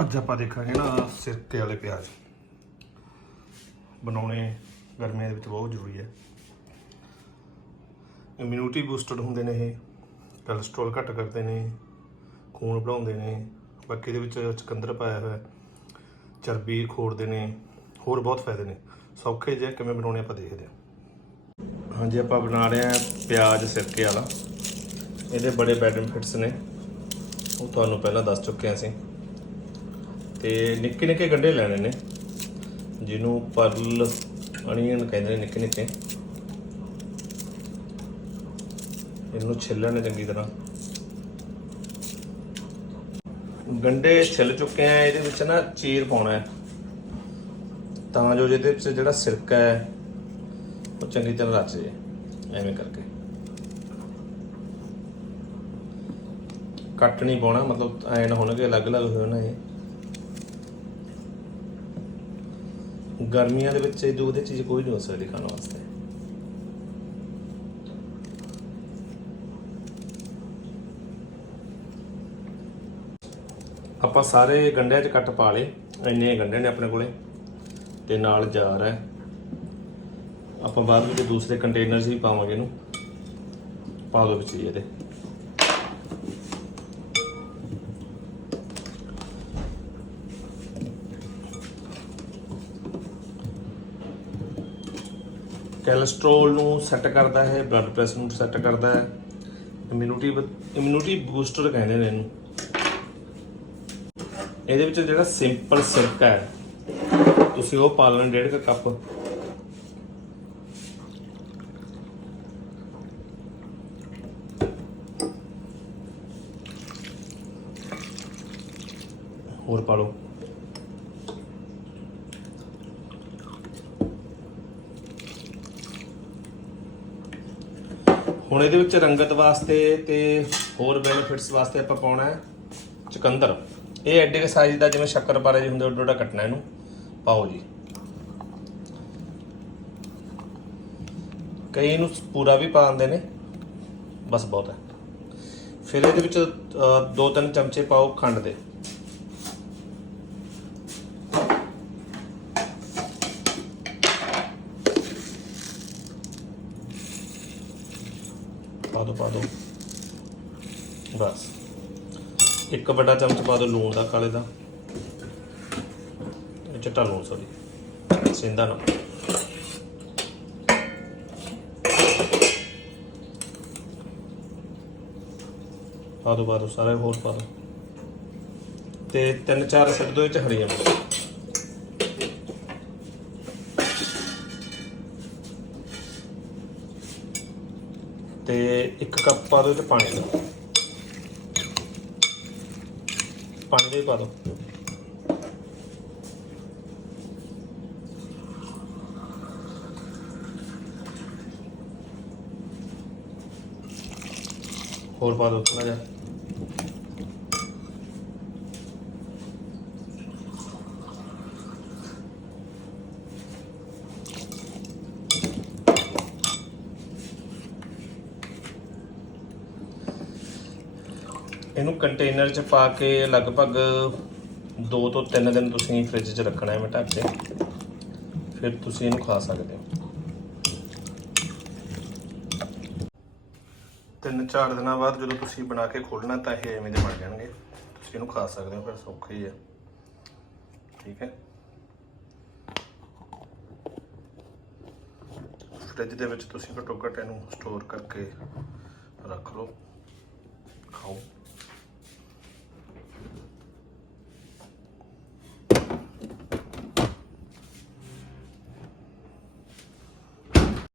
ਅੱਜ ਆਪਾਂ ਦੇਖਾਂਗੇ ਨਾ ਸਿਰਕੇ ਵਾਲੇ ਪਿਆਜ਼। ਬਣਾਉਣੇ ਗਰਮੀਆਂ ਦੇ ਵਿੱਚ ਬਹੁਤ ਜ਼ਰੂਰੀ ਹੈ। ਇਮਿਊਨਿਟੀ ਬੂਸਟਡ ਹੁੰਦੇ ਨੇ ਇਹ ਕੋਲੇਸਟ੍ਰੋਲ ਘੱਟ ਕਰਦੇ ਨੇ, ਖੂਨ ਵਧਾਉਂਦੇ ਨੇ, ਬਾਕੀ ਇਹਦੇ ਵਿੱਚ ਚਕੰਦਰ ਪਾਇਆ ਹੋਇਆ, ਚਰਬੀ ਖੋੜਦੇ ਨੇ, ਹੋਰ ਬਹੁਤ ਫਾਇਦੇ ਨੇ। ਸੌਖੇ ਜਿਹੇ ਕਿਵੇਂ ਬਣਾਉਣੇ ਆਪਾਂ ਦੇਖਦੇ ਹਾਂ। ਹਾਂਜੀ, ਆਪਾਂ ਬਣਾ ਰਹੇ ਹਾਂ ਪਿਆਜ਼ ਸਿਰਕੇ ਵਾਲਾ। ਇਹਦੇ ਬੜੇ ਬੈਨੀਫਿਟਸ ਨੇ। ਉਹ ਤੁਹਾਨੂੰ ਪਹਿਲਾਂ ਦੱਸ ਚੁੱਕੇ ਹਾਂ ਅਸੀਂ। ਤੇ ਨਿੱਕੇ ਨਿੱਕੇ ਗੰਢੇ ਲੈਣੇ ਨੇ। ਜਿਹਨੂੰ ਪਰਲ ਅਨੀਅਨ ਕਹਿੰਦੇ ਨੇ ਨਿੱਕੇ ਨਿੱਕੇ। ਇਹਨੂੰ ਛਿੱਲਣ ਚੰਗੀ ਤਰ੍ਹਾਂ। ਗੰਢੇ ਛਿੱਲ ਚੁੱਕੇ ਆ, ਇਹਦੇ ਵਿੱਚ ਨਾ ਚੀਰ ਪਾਉਣਾ ਹੈ। ਤਾਂ ਜੋ ਜਿਹਦੇ ਵਿੱਚ ਜਿਹੜਾ ਸਿਰਕਾ ਹੈ, ਉਹ ਚੰਗੀ ਤਰ੍ਹਾਂ ਰਚ ਜੇ ਐਵੇਂ ਕਰਕੇ। ਕੱਟ ਨਹੀਂ ਪਾਉਣਾ, ਮਤਲਬ ਐਨ ਹੋਣਗੇ, ਅਲੱਗ-ਅਲੱਗ ਹੋਏ ਇਹ। ਗਰਮੀਆਂ ਦੇ ਵਿੱਚ ਇਹ ਦੁੱਧ ਚੀਜ਼ ਕੋਈ ਨਹੀਂ ਹੋ ਸਕਦੀ ਖਾਣ ਵਾਸਤੇ। ਆਪਾਂ ਸਾਰੇ ਗੰਢਿਆਂ 'ਚ ਕੱਟ ਪਾ ਲਏ, ਇੰਨੇ ਗੰਢੇ ਨੇ ਆਪਣੇ ਕੋਲੇ, ਤੇ ਨਾਲ ਜਾਰ ਹੈ। ਆਪਾਂ ਬਾਅਦ ਵਿੱਚ ਦੂਸਰੇ ਕੰਟੇਨਰ 'ਚ ਵੀ ਪਾਵਾਂਗੇ ਇਹਨੂੰ। ਪਾ ਦੋ ਵਿੱਚ ਇਹਦੇ। ਕੋਲੇਸਟ੍ਰੋਲ ਨੂੰ ਸੈੱਟ ਕਰਦਾ ਹੈ ਬਲੱਡ ਪ੍ਰੈਸ਼ਰ ਨੂੰ ਸੈੱਟ ਕਰਦਾ ਹੈ। ਇਮਿਊਨਿਟੀ ਇਮਿਊਨਿਟੀ ਬੂਸਟਰ ਕਹਿੰਦੇ ਨੇ ਇਹਨੂੰ। ਇਹਦੇ ਵਿੱਚ ਜਿਹੜਾ ਸਿੰਪਲ ਸਿਰਕਾ ਹੈ, ਤੁਸੀਂ ਉਹ ਪਾ ਲੈਣਾ ਡੇਢ ਕੁ ਕੱਪ। ਹੋਰ ਪਾ ਲਓ। ਹੁਣ ਇਹਦੇ ਵਿੱਚ ਰੰਗਤ ਵਾਸਤੇ ਤੇ ਹੋਰ ਬੈਨੀਫਿਟਸ ਵਾਸਤੇ ਆਪਾਂ ਪਾਉਣਾ ਹੈ ਚੁਕੰਦਰ। ਇਹ ਐਡੇ ਕੇ ਸਾਈਜ਼ ਦਾ ਜਿਵੇਂ ਸ਼ੱਕਰਪਾਰੇ ਜਿਹੇ ਹੁੰਦੇ ਉੱਡਾ ਕੱਟਣਾ ਇਹਨੂੰ। ਪਾਓ ਜੀ। ਕਈ ਨੂੰ ਪੂਰਾ ਵੀ ਪਾ ਦਿੰਦੇ ਨੇ। ਬਸ ਬਹੁਤ ਹੈ। ਫਿਰ ਇਹਦੇ ਵਿੱਚ ਅ, ਦੋ ਤਿੰਨ ਚਮਚੇ ਪਾਓ ਖੰਡ ਦੇ। ਪਾ ਦੋ ਪਾ ਦੋ। ਬਸ। ਇੱਕ ਵੱਡਾ ਚਮਚ ਪਾ ਦਿਓ ਲੂਣ ਦਾ, ਕਾਲੇ ਦਾ। ਚਿੱਟਾ ਲੂਣ ਸੌਰੀ ਸਿੰਦਾ ਨਮਕ ਪਾ ਦਿਓ ਪਾ ਦਿਓ ਸਾਰੇ ਹੋਰ ਪਾ ਦਿਓ ਤੇ ਤਿੰਨ ਚਾਰ ਸਿੱਟ ਦੋ ਵਿੱਚ ਹਰੀਆਂ ਮਿਰਚ। ਤੇ ਇੱਕ ਕੱਪ ਪਾ ਦਿਓ ਤੇ ਪਾਣੀ ਦਾ ਪਾਣੀ ਦੇ ਪਾ ਦਿਓ। ਹੋਰ ਪਾ ਦਿਓ ਥੋੜਾ ਜਿਹਾ। ਇਹਨੂੰ ਕੰਟੇਨਰ 'ਚ ਪਾ ਕੇ ਲਗਭਗ 2 ਤੋਂ 3 ਦਿਨ ਤੁਸੀਂ ਫ੍ਰਿਜ 'ਚ ਰੱਖਣਾ ਹੈ ਮੈਂ ਕੇ ਫਿਰ ਤੁਸੀਂ ਇਹਨੂੰ ਖਾ ਸਕਦੇ ਹੋ। ਤਿੰਨ ਚਾਰ ਦਿਨਾਂ ਬਾਅਦ ਜਦੋਂ ਤੁਸੀਂ ਬਣਾ ਕੇ ਖੋਲਣਾ ਤਾਂ ਇਹ ਐਵੇਂ ਦੇ ਬਣ ਜਾਣਗੇ। ਤੁਸੀਂ ਇਹਨੂੰ ਖਾ ਸਕਦੇ ਹੋ, ਫਿਰ ਸੌਖਾ ਹੀ ਹੈ। ਠੀਕ ਹੈ। ਫ੍ਰਿਜ ਦੇ ਵਿੱਚ ਤੁਸੀਂ ਘੱਟੋ ਘੱਟ ਇਹਨੂੰ ਸਟੋਰ ਕਰਕੇ ਰੱਖ ਲਓ। ਖਾਓ।